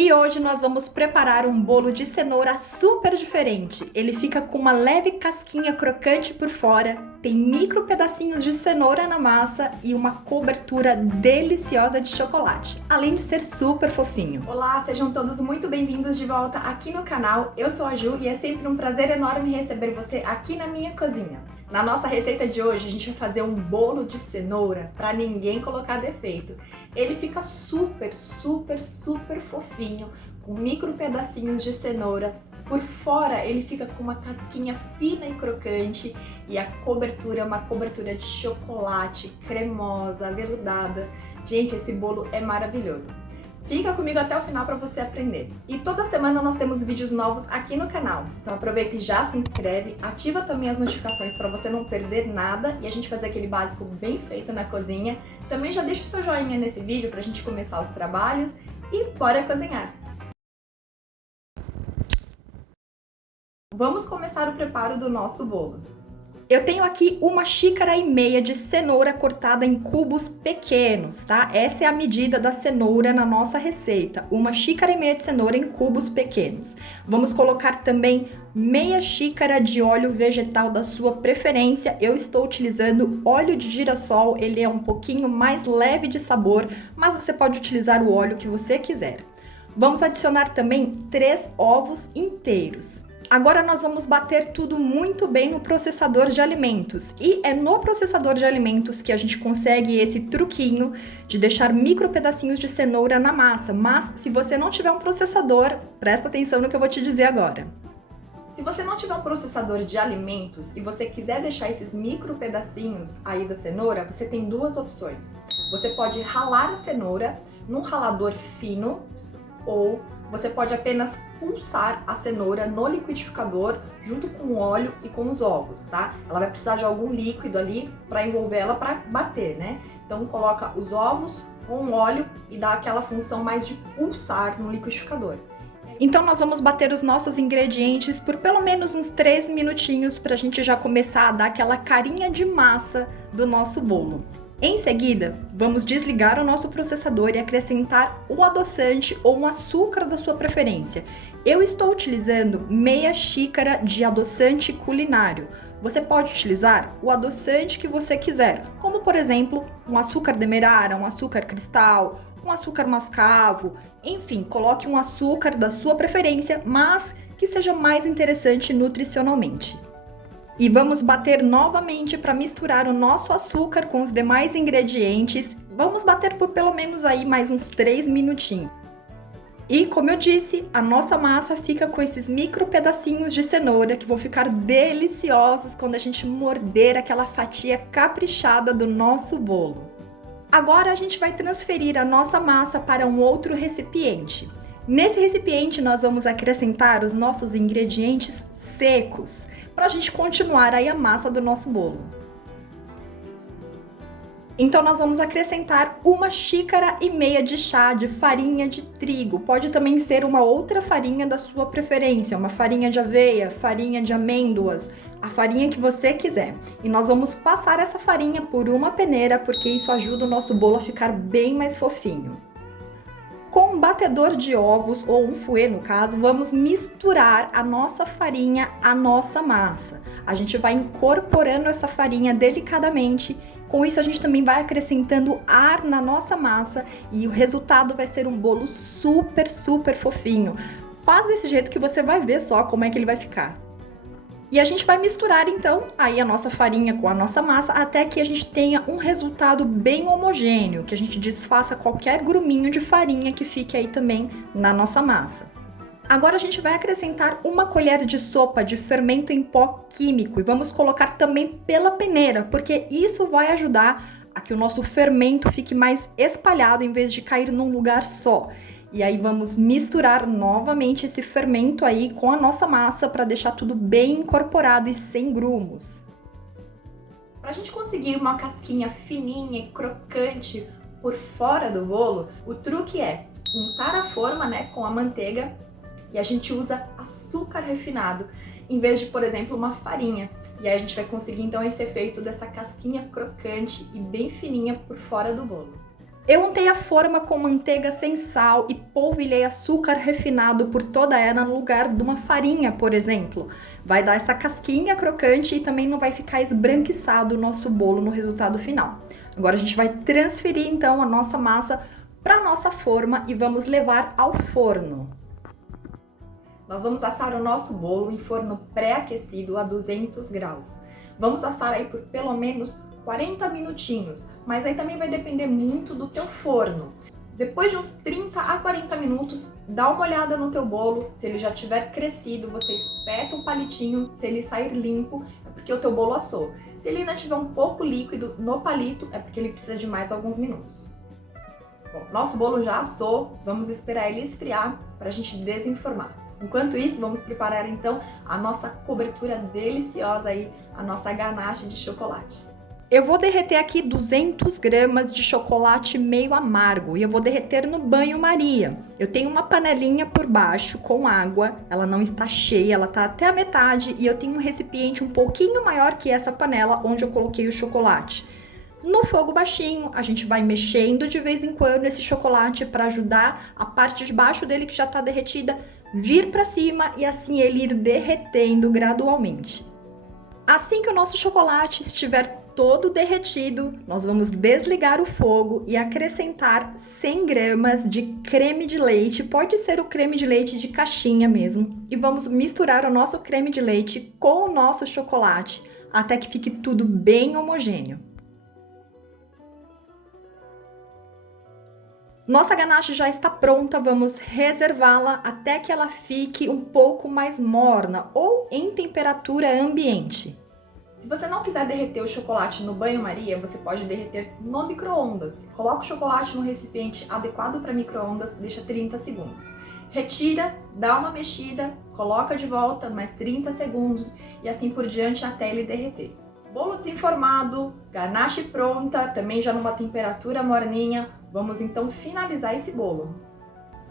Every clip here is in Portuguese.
E hoje nós vamos preparar um bolo de cenoura super diferente. Ele fica com uma leve casquinha crocante por fora, tem micro pedacinhos de cenoura na massa e uma cobertura deliciosa de chocolate, além de ser super fofinho. Olá, sejam todos muito bem-vindos de volta aqui no canal. Eu sou a Ju e é sempre um prazer enorme receber você aqui na minha cozinha. Na nossa receita de hoje, a gente vai fazer um bolo de cenoura para ninguém colocar defeito. Ele fica super fofinho, com micro pedacinhos de cenoura. Por fora, ele fica com uma casquinha fina e crocante e a cobertura é uma cobertura de chocolate, cremosa, aveludada. Gente, esse bolo é maravilhoso. Fica comigo até o final para você aprender. E toda semana nós temos vídeos novos aqui no canal. Então aproveita e já se inscreve, ativa também as notificações para você não perder nada e a gente fazer aquele básico bem feito na cozinha. Também já deixa o seu joinha nesse vídeo para a gente começar os trabalhos e bora cozinhar! Vamos começar o preparo do nosso bolo. Eu tenho aqui 1,5 xícaras de cenoura cortada em cubos pequenos, tá? Essa é a medida da cenoura na nossa receita, 1,5 xícaras de cenoura em cubos pequenos. Vamos colocar também meia xícara de óleo vegetal da sua preferência. Eu estou utilizando óleo de girassol, ele é um pouquinho mais leve de sabor, mas você pode utilizar o óleo que você quiser. Vamos adicionar também 3 ovos inteiros. Agora nós vamos bater tudo muito bem no processador de alimentos. E é no processador de alimentos que a gente consegue esse truquinho de deixar micro pedacinhos de cenoura na massa. Mas se você não tiver um processador, presta atenção no que eu vou te dizer agora. Se você não tiver um processador de alimentos e você quiser deixar esses micro pedacinhos aí da cenoura, você tem 2 opções. Você pode ralar a cenoura num ralador fino ou você pode apenas pulsar a cenoura no liquidificador junto com o óleo e com os ovos, tá? Ela vai precisar de algum líquido ali para envolver ela para bater, né? Então coloca os ovos com o óleo e dá aquela função mais de pulsar no liquidificador. Então nós vamos bater os nossos ingredientes por pelo menos uns 3 minutinhos para a gente já começar a dar aquela carinha de massa do nosso bolo. Em seguida, vamos desligar o nosso processador e acrescentar um adoçante ou um açúcar da sua preferência. Eu estou utilizando meia xícara de adoçante culinário. Você pode utilizar o adoçante que você quiser, como por exemplo, um açúcar demerara, um açúcar cristal, um açúcar mascavo, enfim, coloque um açúcar da sua preferência, mas que seja mais interessante nutricionalmente. E vamos bater novamente para misturar o nosso açúcar com os demais ingredientes. Vamos bater por pelo menos aí mais uns 3 minutinhos. E como eu disse, a nossa massa fica com esses micro pedacinhos de cenoura que vão ficar deliciosos quando a gente morder aquela fatia caprichada do nosso bolo. Agora a gente vai transferir a nossa massa para um outro recipiente. Nesse recipiente nós vamos acrescentar os nossos ingredientes secos, para a gente continuar aí a massa do nosso bolo. Então nós vamos acrescentar 1,5 xícaras de chá de farinha de trigo. Pode também ser uma outra farinha da sua preferência, uma farinha de aveia, farinha de amêndoas, a farinha que você quiser. E nós vamos passar essa farinha por uma peneira, porque isso ajuda o nosso bolo a ficar bem mais fofinho. Com um batedor de ovos, ou um fouet no caso, vamos misturar a nossa farinha à nossa massa. A gente vai incorporando essa farinha delicadamente. Com isso a gente também vai acrescentando ar na nossa massa e o resultado vai ser um bolo super fofinho. Faz desse jeito que você vai ver só como é que ele vai ficar. E a gente vai misturar então aí a nossa farinha com a nossa massa até que a gente tenha um resultado bem homogêneo, que a gente desfaça qualquer gruminho de farinha que fique aí também na nossa massa. Agora a gente vai acrescentar 1 colher de sopa de fermento em pó químico e vamos colocar também pela peneira, porque isso vai ajudar a que o nosso fermento fique mais espalhado em vez de cair num lugar só. E aí vamos misturar novamente esse fermento aí com a nossa massa para deixar tudo bem incorporado e sem grumos. Para a gente conseguir uma casquinha fininha e crocante por fora do bolo, o truque é untar a forma, né, com a manteiga e a gente usa açúcar refinado em vez de, por exemplo, uma farinha. E aí a gente vai conseguir então esse efeito dessa casquinha crocante e bem fininha por fora do bolo. Eu untei a forma com manteiga sem sal e polvilhei açúcar refinado por toda ela no lugar de uma farinha, por exemplo. Vai dar essa casquinha crocante e também não vai ficar esbranquiçado o nosso bolo no resultado final. Agora a gente vai transferir então a nossa massa para a nossa forma e vamos levar ao forno. Nós vamos assar o nosso bolo em forno pré-aquecido a 200 graus. Vamos assar aí por pelo menos 40 minutinhos, mas aí também vai depender muito do teu forno. Depois de uns 30 a 40 minutos, dá uma olhada no teu bolo, se ele já tiver crescido, você espeta o palitinho, se ele sair limpo, é porque o teu bolo assou. Se ele ainda tiver um pouco líquido no palito, é porque ele precisa de mais alguns minutos. Bom, nosso bolo já assou, vamos esperar ele esfriar para a gente desenformar. Enquanto isso, vamos preparar então a nossa cobertura deliciosa aí, a nossa ganache de chocolate. Eu vou derreter aqui 200 gramas de chocolate meio amargo e eu vou derreter no banho-maria. Eu tenho uma panelinha por baixo com água, ela não está cheia, ela está até a metade e eu tenho um recipiente um pouquinho maior que essa panela onde eu coloquei o chocolate. No fogo baixinho, a gente vai mexendo de vez em quando esse chocolate para ajudar a parte de baixo dele que já está derretida vir para cima e assim ele ir derretendo gradualmente. Assim que o nosso chocolate estiver todo derretido, nós vamos desligar o fogo e acrescentar 100 gramas de creme de leite, pode ser o creme de leite de caixinha mesmo, e vamos misturar o nosso creme de leite com o nosso chocolate até que fique tudo bem homogêneo. Nossa ganache já está pronta, vamos reservá-la até que ela fique um pouco mais morna ou em temperatura ambiente. Se você não quiser derreter o chocolate no banho-maria, você pode derreter no micro-ondas. Coloca o chocolate no recipiente adequado para micro-ondas, deixa 30 segundos. Retira, dá uma mexida, coloca de volta mais 30 segundos e assim por diante até ele derreter. Bolo desenformado, ganache pronta, também já numa temperatura morninha. Vamos então finalizar esse bolo.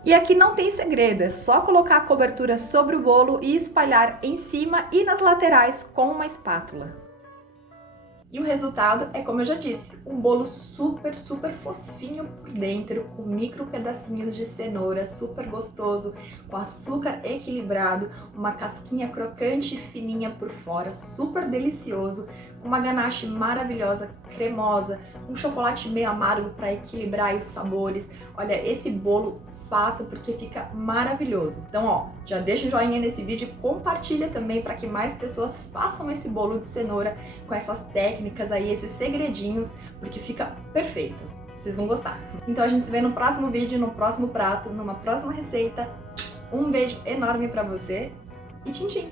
E aqui não tem segredo, é só colocar a cobertura sobre o bolo e espalhar em cima e nas laterais com uma espátula. E o resultado é, como eu já disse, um bolo super fofinho por dentro, com micro pedacinhos de cenoura, super gostoso, com açúcar equilibrado, uma casquinha crocante e fininha por fora, super delicioso, com uma ganache maravilhosa, cremosa, um chocolate meio amargo para equilibrar os sabores. Olha, esse bolo faça porque fica maravilhoso. Então, ó, já deixa o joinha nesse vídeo e compartilha também para que mais pessoas façam esse bolo de cenoura com essas técnicas aí, esses segredinhos, porque fica perfeito. Vocês vão gostar. Então a gente se vê no próximo vídeo, no próximo prato, numa próxima receita. Um beijo enorme para você e tchim tchim!